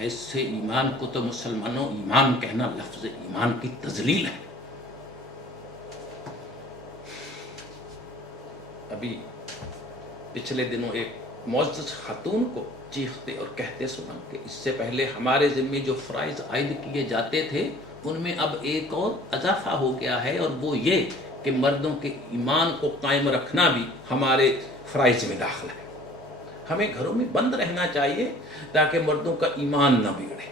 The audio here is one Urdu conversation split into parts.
ایسے ایمان کو تو مسلمانوں ایمان کہنا لفظ ایمان کی تذلیل ہے۔ ابھی پچھلے دنوں ایک معزز خاتون کو چیختے اور کہتے سنا کہ اس سے پہلے ہمارے ذمے جو فرائض عائد کیے جاتے تھے ان میں اب ایک اور اضافہ ہو گیا ہے، اور وہ یہ کہ مردوں کے ایمان کو قائم رکھنا بھی ہمارے فرائض میں داخل ہے۔ ہمیں گھروں میں بند رہنا چاہیے تاکہ مردوں کا ایمان نہ بگڑے،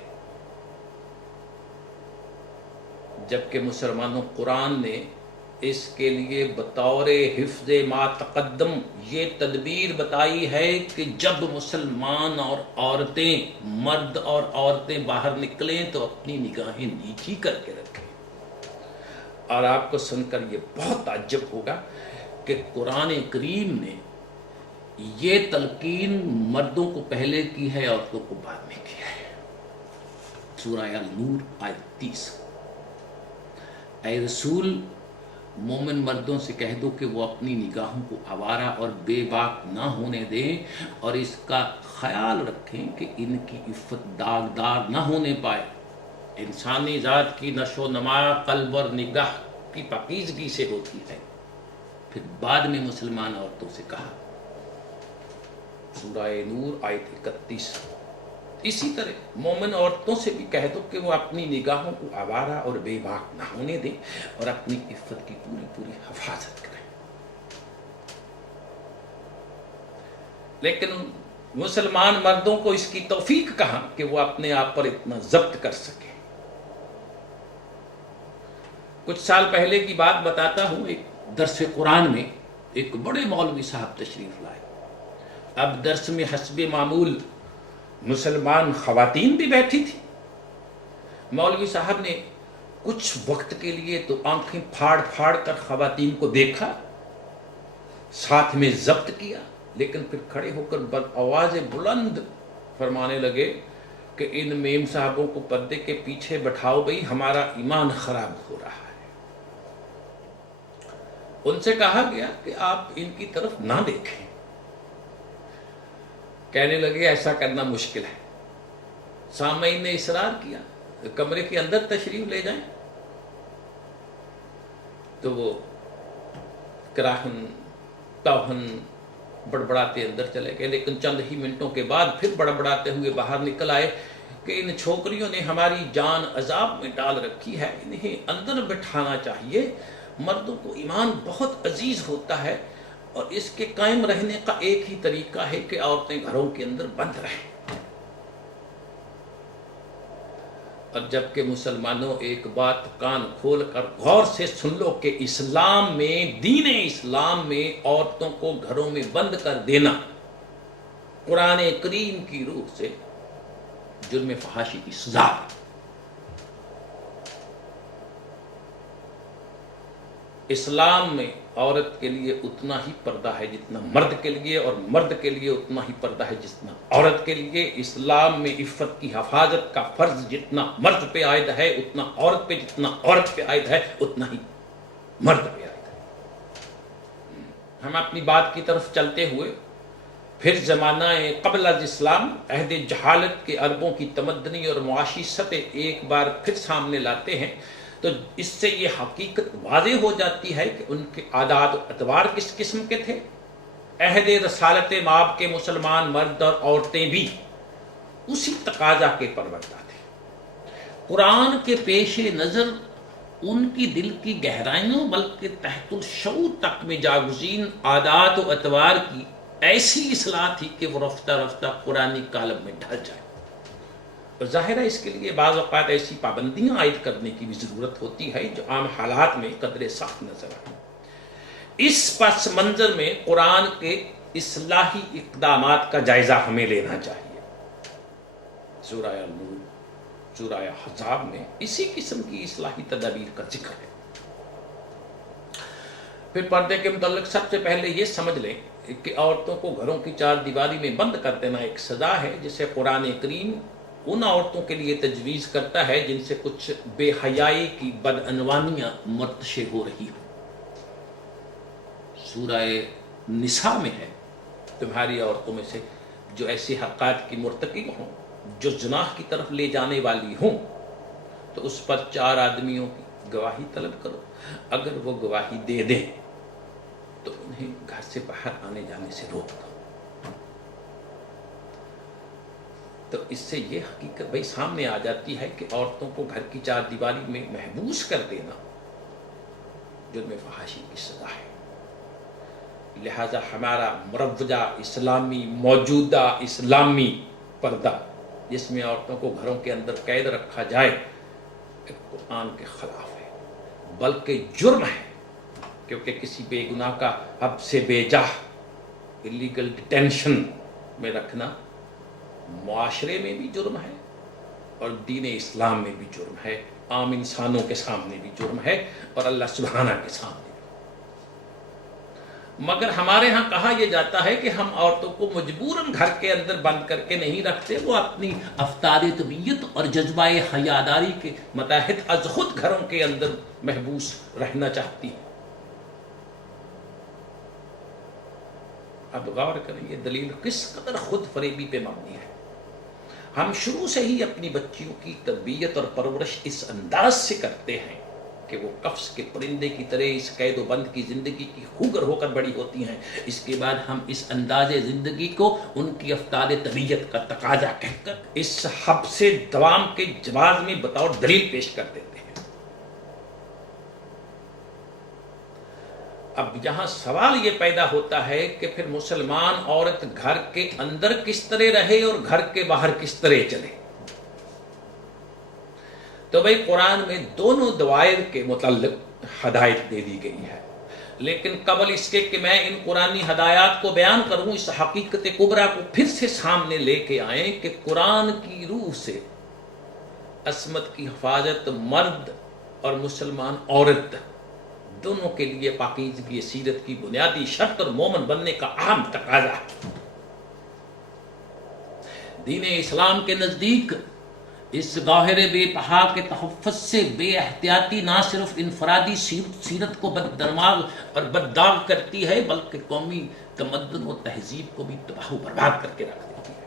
جبکہ مسلمانوں قرآن نے اس کے لیے بطور حفظ ما تقدم یہ تدبیر بتائی ہے کہ جب مسلمان اور عورتیں، مرد اور عورتیں باہر نکلیں تو اپنی نگاہیں نیچی کر کے رکھیں۔ اور آپ کو سن کر یہ بہت تعجب ہوگا کہ قرآن کریم نے یہ تلقین مردوں کو پہلے کی ہے، عورتوں کو بعد میں کیا ہے۔ سورہ النور آیت 30۔ اے رسول، مومن مردوں سے کہہ دو کہ وہ اپنی نگاہوں کو آوارہ اور بے باک نہ ہونے دیں، اور اس کا خیال رکھیں کہ ان کی عفت داغدار نہ ہونے پائے۔ انسانی ذات کی نشو و نما قلب اور نگاہ کی پاکیزگی سے ہوتی ہے۔ پھر بعد میں مسلمان عورتوں سے کہا، سورہ نور آیت 31۔ اسی طرح مومن عورتوں سے بھی کہہ دو کہ وہ اپنی نگاہوں کو آوارہ اور بے باک نہ ہونے دیں اور اپنی عفت کی پوری حفاظت کریں۔ لیکن مسلمان مردوں کو اس کی توفیق کہاں کہ وہ اپنے آپ پر اتنا ضبط کر سکیں۔ کچھ سال پہلے کی بات بتاتا ہوں، ایک درس قرآن میں ایک بڑے مولوی صاحب تشریف لائے۔ اب درس میں حسب معمول مسلمان خواتین بھی بیٹھی تھی۔ مولوی صاحب نے کچھ وقت کے لیے تو آنکھیں پھاڑ پھاڑ کر خواتین کو دیکھا، ساتھ میں ضبط کیا، لیکن پھر کھڑے ہو کر آواز بلند فرمانے لگے کہ ان میم صاحبوں کو پردے کے پیچھے بٹھاؤ بھئی، ہمارا ایمان خراب ہو رہا ہے۔ ان سے کہا گیا کہ آپ ان کی طرف نہ دیکھیں۔ کہنے لگے ایسا کرنا مشکل ہے۔ سامعین نے اصرار کیا، کمرے کے اندر تشریف لے جائیں۔ تو وہ کراہن توہن بڑبڑاتے اندر چلے گئے، لیکن چند ہی منٹوں کے بعد پھر بڑبڑاتے ہوئے باہر نکل آئے کہ ان چھوکریوں نے ہماری جان عذاب میں ڈال رکھی ہے، انہیں اندر بٹھانا چاہیے۔ مردوں کو ایمان بہت عزیز ہوتا ہے، اور اس کے قائم رہنے کا ایک ہی طریقہ ہے کہ عورتیں گھروں کے اندر بند رہیں۔ اور جبکہ مسلمانوں ایک بات کان کھول کر غور سے سن لو کہ اسلام میں، دین اسلام میں عورتوں کو گھروں میں بند کر دینا قرآن کریم کی روح سے جرم فحاشی کی سزا ہے۔ اسلام میں عورت کے لیے اتنا ہی پردہ ہے جتنا مرد کے لیے، اور مرد کے لیے اتنا ہی پردہ ہے جتنا عورت کے لیے۔ اسلام میں عفت کی حفاظت کا فرض جتنا مرد پہ عائد ہے اتنا عورت پہ، جتنا عورت پہ عائد ہے اتنا ہی مرد پہ عائد ہے۔ ہم اپنی بات کی طرف چلتے ہوئے پھر زمانہ قبل از اسلام، عہد جہالت کے عربوں کی تمدنی اور معاشی سطح ایک بار پھر سامنے لاتے ہیں، تو اس سے یہ حقیقت واضح ہو جاتی ہے کہ ان کے عادات و اطوار کس قسم کے تھے۔ عہد رسالت مآب کے مسلمان مرد اور عورتیں بھی اسی تقاضا کے پروردہ تھے۔ قرآن کے پیش نظر ان کی دل کی گہرائیوں بلکہ تحت الشعور تک میں جاگزین عادات و اطوار کی ایسی اصلاح تھی کہ وہ رفتہ رفتہ قرآنی کالم میں ڈھل جائے۔ اور ظاہر ہے اس کے لیے بعض اوقات ایسی پابندیاں عائد کرنے کی بھی ضرورت ہوتی ہے جو عام حالات میں قدرے سخت نظر آئیں۔ اس پس منظر میں قرآن کے اصلاحی اقدامات کا جائزہ ہمیں لینا چاہیے۔ سورہ النور، سورہ احزاب میں اسی قسم کی اصلاحی تدابیر کا ذکر ہے۔ پھر پردے کے متعلق سب سے پہلے یہ سمجھ لیں کہ عورتوں کو گھروں کی چار دیواری میں بند کر دینا ایک سزا ہے جسے قرآن کریم ان عورتوں کے لیے تجویز کرتا ہے جن سے کچھ بے حیائی کی بدعنوانیاں مرتشے ہو رہی ہوں۔ سورہ نساء میں ہے، تمہاری عورتوں میں سے جو ایسی حرکات کی مرتکب ہوں جو زنا کی طرف لے جانے والی ہوں تو اس پر 4 آدمیوں کی گواہی طلب کرو، اگر وہ گواہی دے دیں تو انہیں گھر سے باہر آنے جانے سے روک دو۔ تو اس سے یہ حقیقت بھائی سامنے آ جاتی ہے کہ عورتوں کو گھر کی 4 دیواری میں محبوس کر دینا جرم فحاشی کی سزا ہے۔ لہذا ہمارا مروجہ اسلامی موجودہ اسلامی پردہ جس میں عورتوں کو گھروں کے اندر قید رکھا جائے قرآن کے خلاف ہے، بلکہ جرم ہے، کیونکہ کسی بے گناہ کا حب سے بے جاہ الیگل ڈیٹینشن میں رکھنا معاشرے میں بھی جرم ہے اور دین اسلام میں بھی جرم ہے، عام انسانوں کے سامنے بھی جرم ہے اور اللہ سبحانہ کے سامنے بھی۔ مگر ہمارے ہاں کہا یہ جاتا ہے کہ ہم عورتوں کو مجبوراً گھر کے اندر بند کر کے نہیں رکھتے، وہ اپنی افطار طبیعت اور جذبہ حیاداری کے متحد از خود گھروں کے اندر محبوس رہنا چاہتی ہیں۔ اب غور کریں یہ دلیل کس قدر خود فریبی پہ مبنی ہے۔ ہم شروع سے ہی اپنی بچیوں کی تربیت اور پرورش اس انداز سے کرتے ہیں کہ وہ قفس کے پرندے کی طرح اس قید و بند کی زندگی کی خوگر ہو کر بڑی ہوتی ہیں، اس کے بعد ہم اس انداز زندگی کو ان کی افطار طبیعت کا تقاضا کہہ کر اس حب سے دوام کے جواز میں بطور دلیل پیش کر دیتے ہیں۔ اب یہاں سوال یہ پیدا ہوتا ہے کہ پھر مسلمان عورت گھر کے اندر کس طرح رہے اور گھر کے باہر کس طرح چلے؟ تو بھئی قرآن میں دونوں دوائر کے متعلق ہدایت دے دی گئی ہے، لیکن قبل اس کے کہ میں ان قرآنی ہدایات کو بیان کروں، اس حقیقت کبریٰ کو پھر سے سامنے لے کے آئیں کہ قرآن کی روح سے عصمت کی حفاظت مرد اور مسلمان عورت دونوں کے لیے پاکیزگی سیرت کی بنیادی شرط اور مومن بننے کا اہم تقاضا ہے۔ دین اسلام کے نزدیک اس گوہر بے پہا کے تحفظ سے بے احتیاطی نہ صرف انفرادی سیرت کو بددماغ اور بدداغ کرتی ہے بلکہ قومی تمدن و تہذیب کو بھی تباہ و برباد کر کے رکھ دیتی ہے۔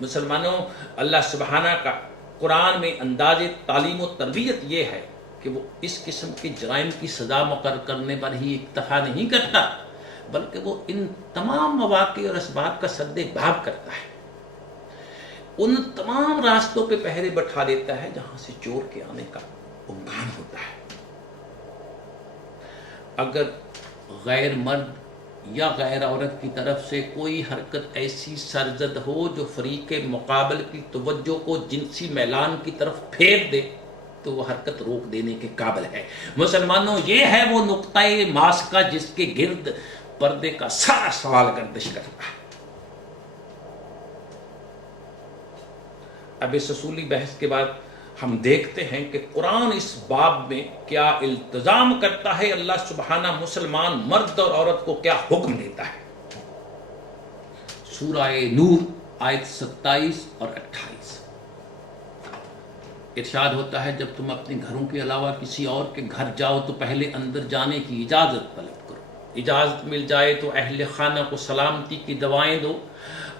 مسلمانوں، اللہ سبحانہ کا قرآن میں انداز تعلیم و تربیت یہ ہے کہ وہ اس قسم کے جرائم کی سزا مقرر کرنے پر ہی اکتفا نہیں کرتا، بلکہ وہ ان تمام مواقع اور اسباب کا سد باب کرتا ہے، ان تمام راستوں پہ پہرے بٹھا دیتا ہے جہاں سے چور کے آنے کا امکان ہوتا ہے۔ اگر غیر مرد یا غیر عورت کی طرف سے کوئی حرکت ایسی سرزد ہو جو فریق مقابل کی توجہ کو جنسی میلان کی طرف پھیر دے تو وہ حرکت روک دینے کے قابل ہے۔ مسلمانوں، یہ ہے وہ نقطۂ ماسکہ جس کے گرد پردے کا سارا سوال گردش کرتا ہے۔ اب اس اصولی بحث کے بعد ہم دیکھتے ہیں کہ قرآن اس باب میں کیا التزام کرتا ہے، اللہ سبحانہ مسلمان مرد اور عورت کو کیا حکم دیتا ہے۔ سورہ نور آیت 27 اور 28 ارشاد ہوتا ہے، جب تم اپنے گھروں کے علاوہ کسی اور کے گھر جاؤ تو پہلے اندر جانے کی اجازت طلب کرو، اجازت مل جائے تو اہل خانہ کو سلامتی کی دعائیں دو،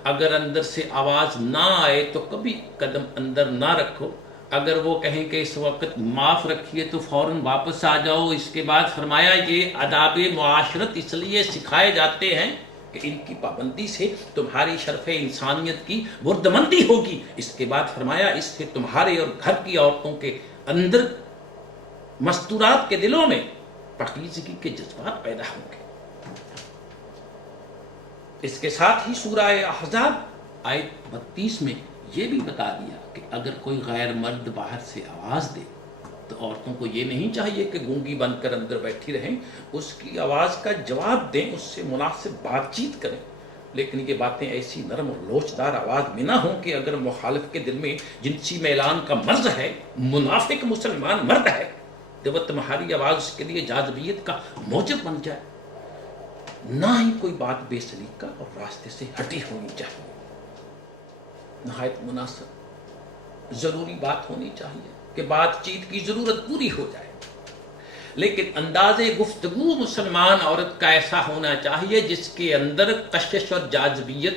اگر اندر سے آواز نہ آئے تو کبھی قدم اندر نہ رکھو، اگر وہ کہیں کہ اس وقت معاف رکھیے تو فوراً واپس آ جاؤ۔ اس کے بعد فرمایا یہ آداب معاشرت اس لیے سکھائے جاتے ہیں کہ ان کی پابندی سے تمہاری شرف انسانیت کی بردمندی ہوگی۔ اس کے بعد فرمایا اس سے تمہارے اور گھر کی عورتوں کے اندر مستورات کے دلوں میں پاکیزگی کے جذبات پیدا ہوں گے۔ اس کے ساتھ ہی سورہ احزاب آیت 32 میں یہ بھی بتا دیا کہ اگر کوئی غیر مرد باہر سے آواز دے تو عورتوں کو یہ نہیں چاہیے کہ گونگی بن کر اندر بیٹھی رہیں، اس کی آواز کا جواب دیں، اس سے مناسب بات چیت کریں، لیکن یہ باتیں ایسی نرم اور لوچدار آواز میں نہ ہوں کہ اگر مخالف کے دل میں جنسی میلان کا مرض ہے، منافق مسلمان مرد ہے، تو وہ تمہاری آواز اس کے لیے جاذبیت کا موجب بن جائے۔ نہ ہی کوئی بات بے سلیقہ اور راستے سے ہٹی ہونی چاہیے، نہایت مناسب ضروری بات ہونی چاہیے کہ بات چیت کی ضرورت پوری ہو جائے، لیکن انداز گفتگو مسلمان عورت کا ایسا ہونا چاہیے جس کے اندر کشش اور جاذبیت